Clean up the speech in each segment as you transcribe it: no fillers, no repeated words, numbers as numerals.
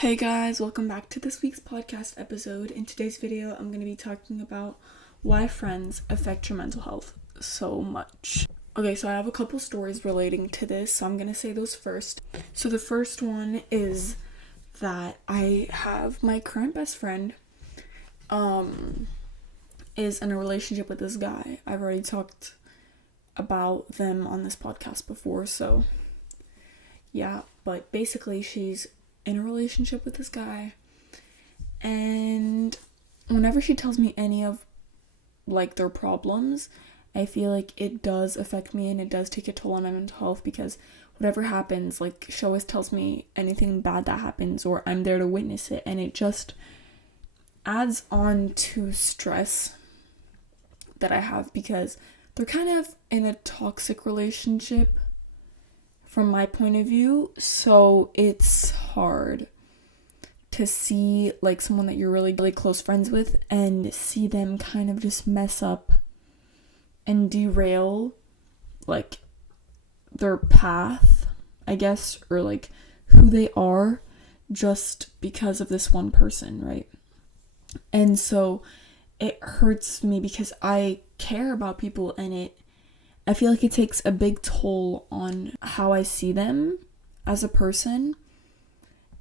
Hey guys, welcome back to this week's podcast episode. In today's video, I'm going to be talking about why friends affect your mental health so much. Okay, so I have a couple stories relating to this, so I'm going to say those first. So the first one is that I have my current best friend is in a relationship with this guy. I've already talked about them on this podcast before, so yeah, but basically she's in a relationship with this guy, and whenever she tells me any of their problems, I feel like it does affect me and it does take a toll on my mental health, because whatever happens, she always tells me anything bad that happens, or I'm there to witness it, and it just adds on to stress that I have, because they're kind of in a toxic relationship from my point of view, so it's hard to see someone that you're really, really close friends with and see them kind of just mess up and derail their path, I guess, or who they are, just because of this one person, right? And so it hurts me because I care about people, and I feel like it takes a big toll on how I see them as a person.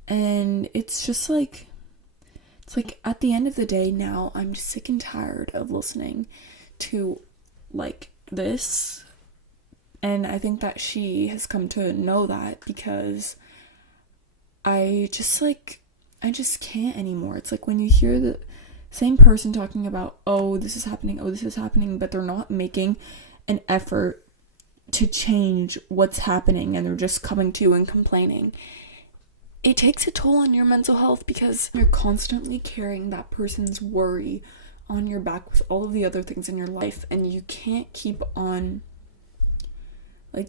And it's just at the end of the day now, I'm just sick and tired of listening to this. And I think that she has come to know that, because I just can't anymore. It's when you hear the same person talking about, oh, this is happening, but they're not making an effort to change what's happening, and they're just coming to you and complaining. It takes a toll on your mental health, because you're constantly carrying that person's worry on your back with all of the other things in your life, and you can't keep on,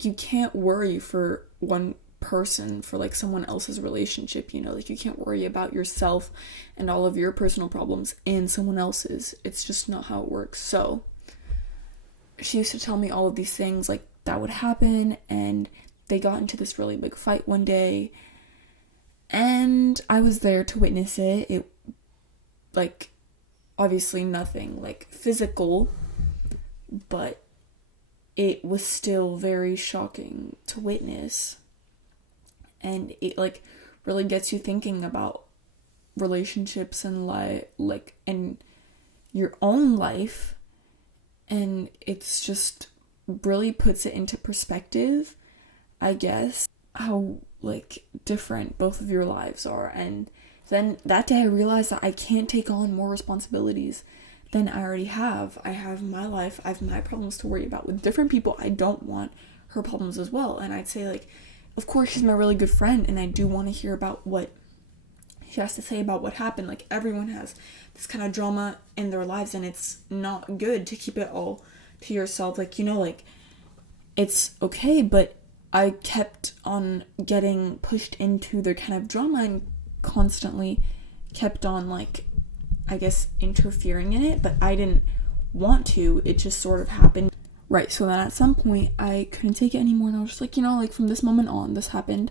you can't worry for one person for someone else's relationship, you can't worry about yourself and all of your personal problems and someone else's. It's just not how it works. So she used to tell me all of these things that would happen, and they got into this really big fight one day, and I was there to witness it. It obviously nothing physical, but it was still very shocking to witness, and it really gets you thinking about relationships and and your own life. And it's just really puts it into perspective, I guess, how different both of your lives are. And then that day I realized that I can't take on more responsibilities than I already have. I have my life, I have my problems to worry about with different people. I don't want her problems as well. And I'd say of course she's my really good friend, and I do want to hear about what she has to say about what happened. Everyone has this kind of drama in their lives, and it's not good to keep it all to yourself. It's okay, but I kept on getting pushed into their kind of drama and constantly kept on I guess interfering in it, but I didn't want to. It just sort of happened. Right, so then at some point I couldn't take it anymore, and I was just from this moment on, this happened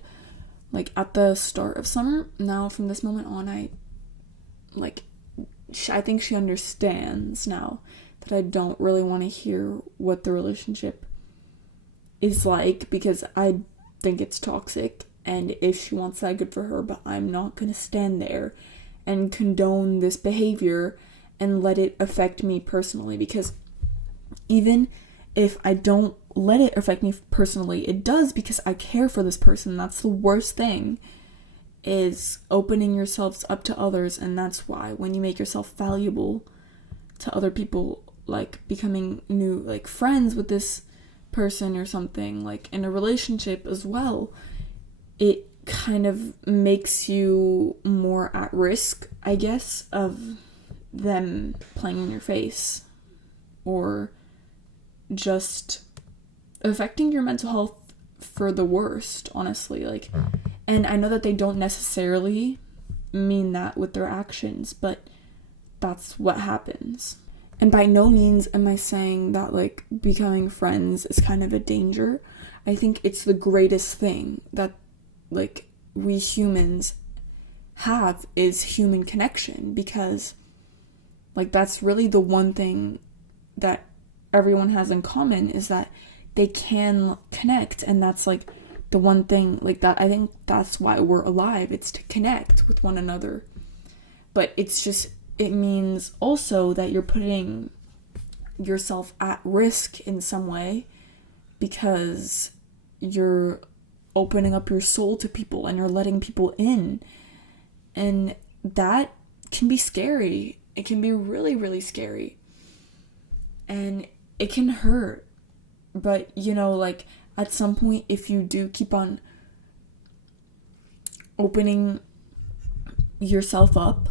at the start of summer. Now from this moment on, I think she understands now that I don't really want to hear what the relationship is because I think it's toxic, and if she wants that, good for her, but I'm not going to stand there and condone this behavior and let it affect me personally, because even if I don't let it affect me personally, it does, because I care for this person. That's the worst thing, is opening yourselves up to others. And that's why when you make yourself valuable to other people, becoming new friends with this person or something, in a relationship as well, it kind of makes you more at risk, I guess, of them playing in your face, or just affecting your mental health for the worst, honestly. And I know that they don't necessarily mean that with their actions, but that's what happens. And by no means am I saying that becoming friends is kind of a danger. I think it's the greatest thing that we humans have is human connection, because like that's really the one thing that everyone has in common, is that they can connect. And that's like the one thing, like that, I think that's why we're alive. It's to connect with one another. But it's just, it means also that you're putting yourself at risk in some way, because you're opening up your soul to people and you're letting people in. And that can be scary. It can be really, really scary. And it can hurt. But, you know, like, at some point, if you do keep on opening yourself up,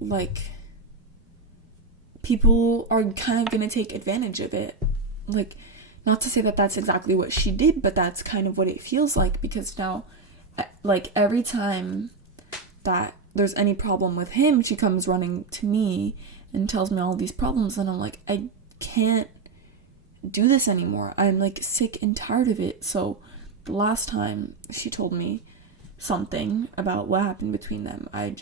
like, people are kind of going to take advantage of it. Like, not to say that that's exactly what she did, but that's kind of what it feels like, because now, like, every time that there's any problem with him, she comes running to me and tells me all these problems, and I'm like, I can't do this anymore. I'm like sick and tired of it. So the last time she told me something about what happened between them, I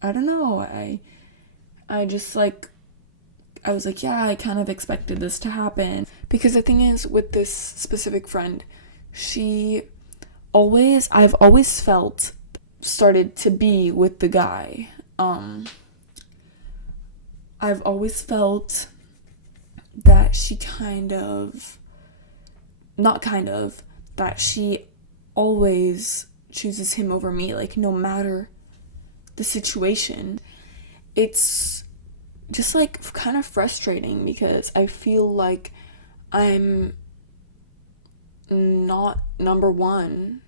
don't know. I just like, I was like, yeah, I kind of expected this to happen. Because the thing is, with this specific friend, I've always felt started to be with the guy. I've always felt that that she always chooses him over me, like, no matter the situation. It's just like kind of frustrating, because I feel like I'm not number one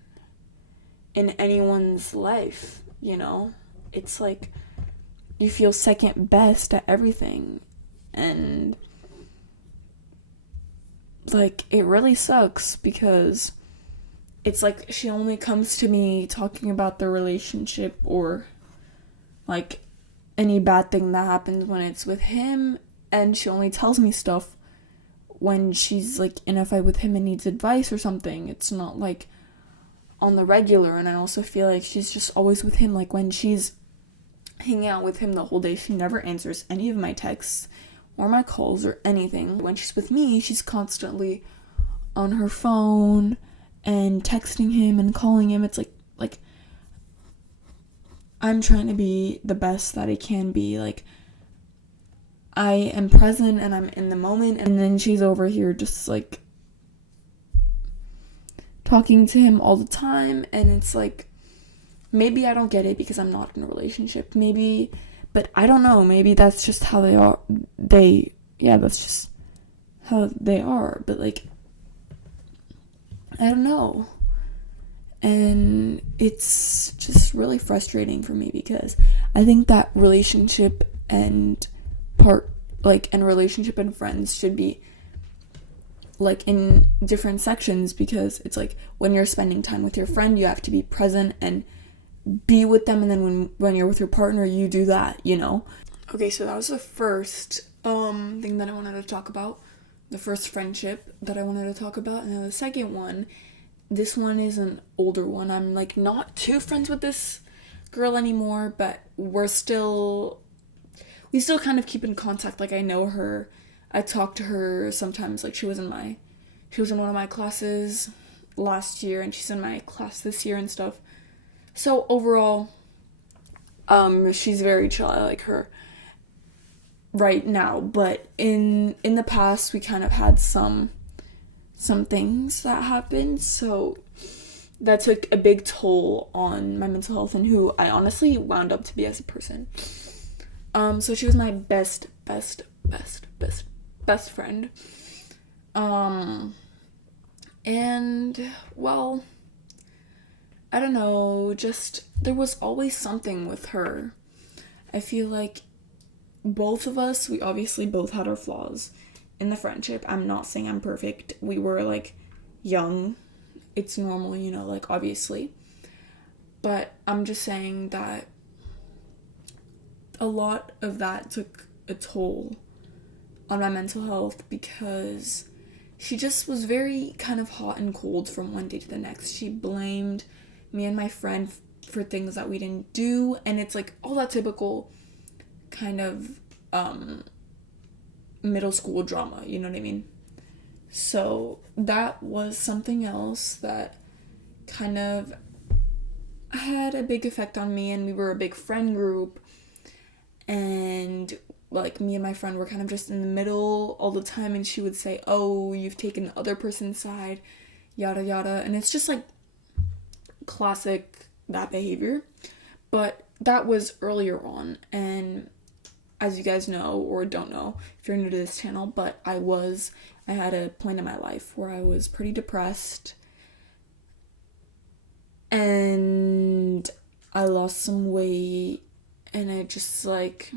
in anyone's life, you know? It's like you feel second best at everything, and like it really sucks, because it's like she only comes to me talking about the relationship or like any bad thing that happens when it's with him, and she only tells me stuff when she's like in a fight with him and needs advice or something. It's not like on the regular. And I also feel like she's just always with him. Like, when she's hanging out with him the whole day, she never answers any of my texts or my calls or anything. When she's with me, she's constantly on her phone and texting him and calling him. It's like I'm trying to be the best that I can be. Like, I am present and I'm in the moment, and then she's over here just like talking to him all the time. And it's like, maybe I don't get it because I'm not in a relationship, maybe, but I don't know, maybe that's just how they are. That's just how they are. But like, I don't know. And it's just really frustrating for me, because I think that relationship and relationship and friends should be like in different sections, because it's like when you're spending time with your friend, you have to be present and be with them, and then when you're with your partner, you do that, you know? Okay, so that was the first thing that I wanted to talk about, the first friendship that I wanted to talk about. And then the second one, this one is an older one. I'm like not too friends with this girl anymore, but we still kind of keep in contact. Like, I know her, I talk to her sometimes. Like, she was in one of my classes last year, and she's in my class this year and stuff. So overall, she's very chill. I like her right now. But in the past, we kind of had some things that happened, so that took a big toll on my mental health and who I honestly wound up to be as a person. So she was my best friend. And, well, I don't know, just, there was always something with her. I feel like both of us, we obviously both had our flaws in the friendship. I'm not saying I'm perfect. We were, like, young. It's normal, you know, like, obviously. But I'm just saying that a lot of that took a toll on my mental health, because she just was very kind of hot and cold from one day to the next. She blamed me and my friend for things that we didn't do, and it's like all that typical kind of middle school drama, you know what I mean? So that was something else that kind of had a big effect on me, and we were a big friend group, and like me and my friend were kind of just in the middle all the time, and she would say, oh, you've taken the other person's side, yada yada, and it's just like classic that behavior. But that was earlier on, and as you guys know or don't know if you're new to this channel, but I had a point in my life where I was pretty depressed, and I lost some weight, and it just like,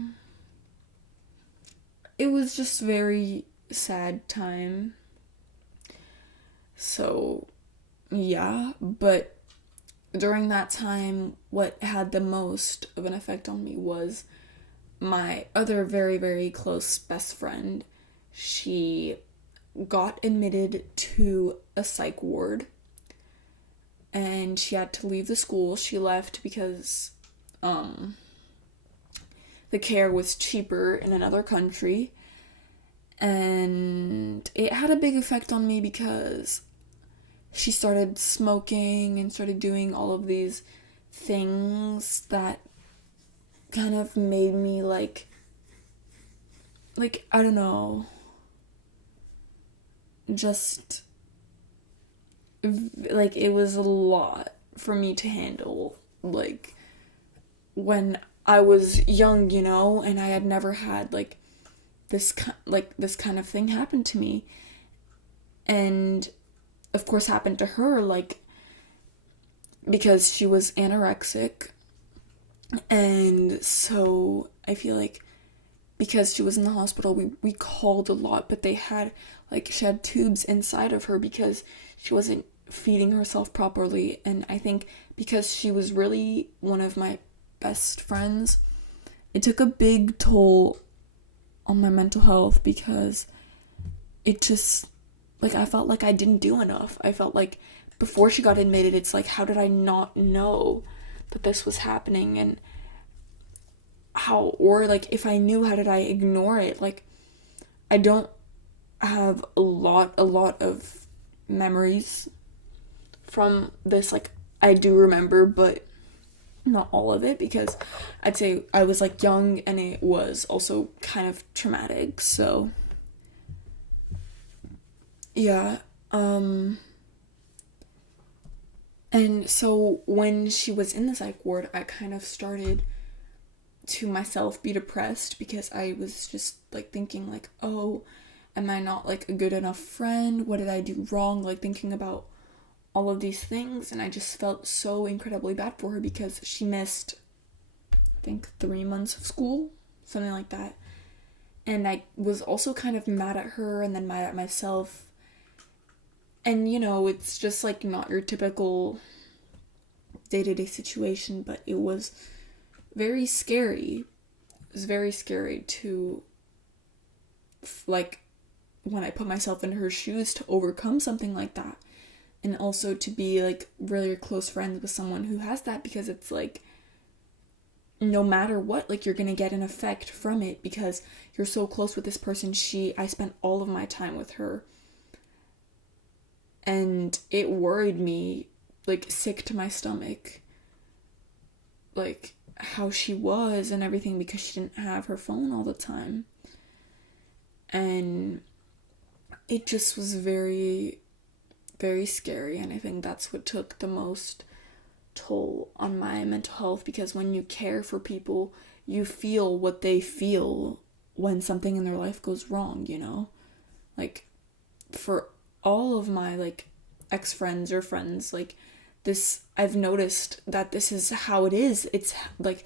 it was just very sad time. So yeah, but during that time, what had the most of an effect on me was my other very, very close best friend. She got admitted to a psych ward, and she had to leave the school. She left because the care was cheaper in another country, and it had a big effect on me because she started smoking and started doing all of these things that kind of made me like I don't know, just like it was a lot for me to handle, like when I was young, you know, and I had never had like this kind of thing happen to me, and of course happened to her, like because she was anorexic. And so I feel like because she was in the hospital, we called a lot, but they had like, she had tubes inside of her because she wasn't feeding herself properly. And I think because she was really one of my best friends, it took a big toll on my mental health, because it just, like, I felt like I didn't do enough. I felt like before she got admitted, it's like, how did I not know that this was happening? And how, or like, if I knew, how did I ignore it? Like, I don't have a lot of memories from this. Like, I do remember, but not all of it, because I'd say I was like young, and it was also kind of traumatic. So yeah, and so when she was in the psych ward, I kind of started to myself be depressed, because I was just like thinking like, oh, am I not like a good enough friend? What did I do wrong? Like, thinking about all of these things, and I just felt so incredibly bad for her, because she missed, I think, 3 months of school, something like that. And I was also kind of mad at her, and then mad at myself. And, you know, it's just like not your typical day-to-day situation, but it was very scary. It was very scary to, like, when I put myself in her shoes, to overcome something like that. And also to be like really close friends with someone who has that, because it's like, no matter what, like, you're gonna get an effect from it, because you're so close with this person. I spent all of my time with her, and it worried me, like, sick to my stomach, like how she was and everything, because she didn't have her phone all the time. And it just was very, very scary, and I think that's what took the most toll on my mental health, because when you care for people, you feel what they feel when something in their life goes wrong, you know? Like, for all of my, like, ex-friends or friends, like, this, I've noticed that this is how it is. It's, like,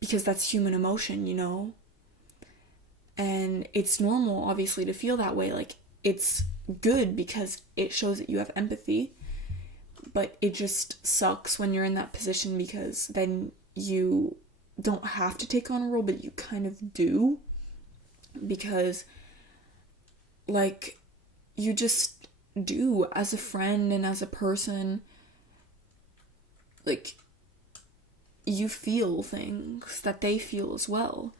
because that's human emotion, you know? And it's normal, obviously, to feel that way. Like, it's good because it shows that you have empathy, but it just sucks when you're in that position, because then you don't have to take on a role, but you kind of do, because, like, you just do as a friend and as a person. Like, you feel things that they feel as well.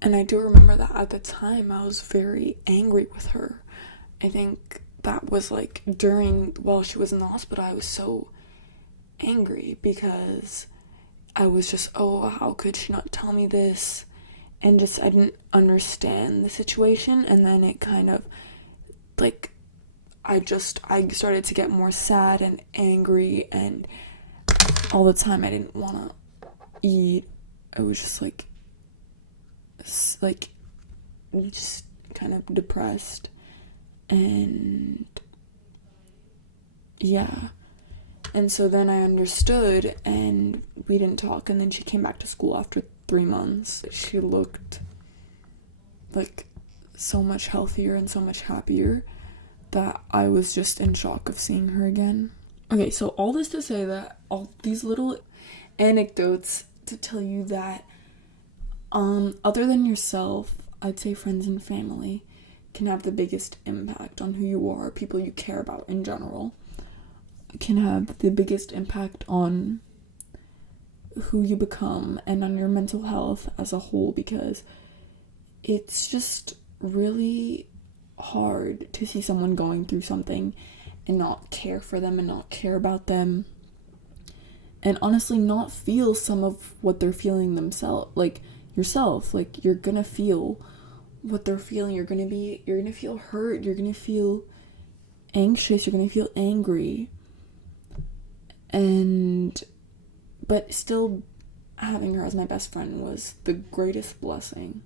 And I do remember that at the time I was very angry with her. I think that was like while she was in the hospital, I was so angry because I was just, oh, how could she not tell me this? And just, I didn't understand the situation. And then it kind of, like, I started to get more sad and angry, and all the time I didn't want to eat. I was just just kind of depressed. And yeah. And so then I understood, and we didn't talk, and then she came back to school after 3 months. She looked like so much healthier and so much happier that I was just in shock of seeing her again. Okay, so all this to say that all these little anecdotes to tell you that other than yourself, I'd say friends and family can have the biggest impact on who you are, people you care about in general, can have the biggest impact on who you become and on your mental health as a whole, because it's just really hard to see someone going through something and not care for them and not care about them, and honestly not feel some of what they're feeling themselves, like yourself. Like, you're gonna feel what they're feeling. You're gonna feel hurt, you're gonna feel anxious, you're gonna feel angry. But still, having her as my best friend was the greatest blessing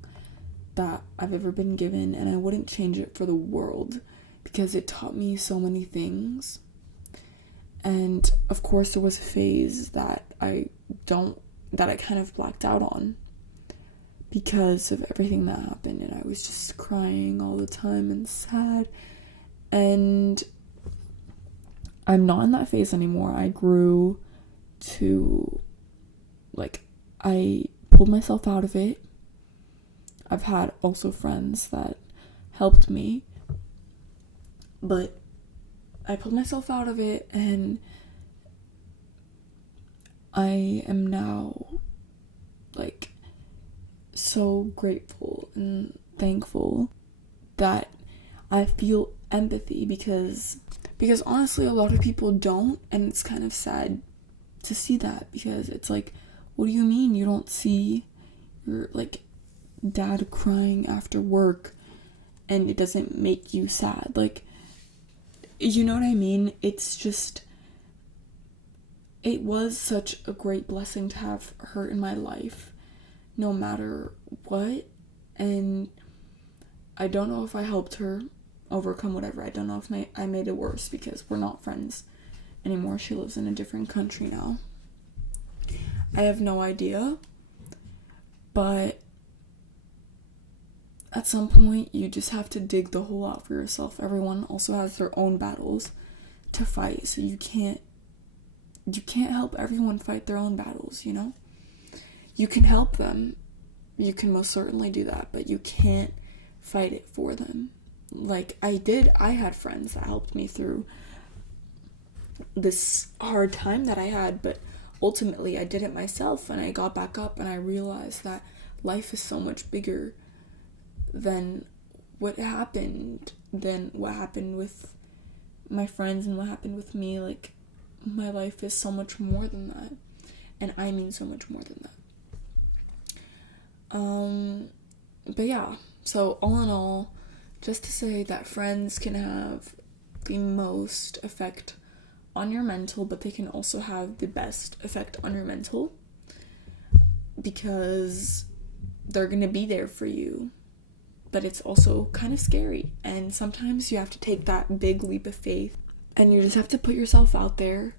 that I've ever been given, and I wouldn't change it for the world, because it taught me so many things. And of course there was a phase that I kind of blacked out on because of everything that happened, and I was just crying all the time and sad. And I'm not in that phase anymore. I grew to, I pulled myself out of it. I've had also friends that helped me, but I pulled myself out of it, and I am now, so grateful and thankful that I feel empathy, because honestly a lot of people don't, and it's kind of sad to see that, because it's like, what do you mean you don't see your dad crying after work and it doesn't make you sad? You know what I mean? It's just, it was such a great blessing to have her in my life, no matter what. And I don't know if I helped her overcome whatever. I don't know if I made it worse, because we're not friends anymore. She lives in a different country now. I have no idea. But at some point, you just have to dig the hole out for yourself. Everyone also has their own battles to fight, so you can't help everyone fight their own battles, you know? You can help them. You can most certainly do that, but you can't fight it for them. I had friends that helped me through this hard time that I had, but ultimately I did it myself, and I got back up, and I realized that life is so much bigger than what happened with my friends and what happened with me. My life is so much more than that, and I mean so much more than that. But yeah, so all in all, just to say that friends can have the most effect on your mental, but they can also have the best effect on your mental, because they're gonna be there for you. But it's also kind of scary, and sometimes you have to take that big leap of faith, and you just have to put yourself out there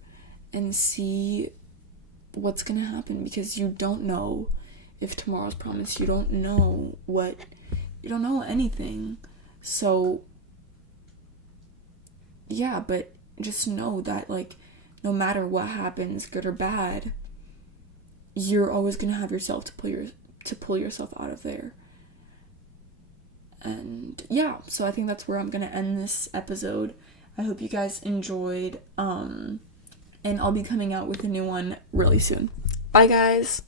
and see what's gonna happen, because you don't know if tomorrow's promised. You don't know anything. So yeah, but just know that no matter what happens, good or bad, you're always gonna have yourself to pull yourself out of there. And yeah, so I think that's where I'm gonna end this episode. I hope you guys enjoyed, and I'll be coming out with a new one really soon. Bye, guys!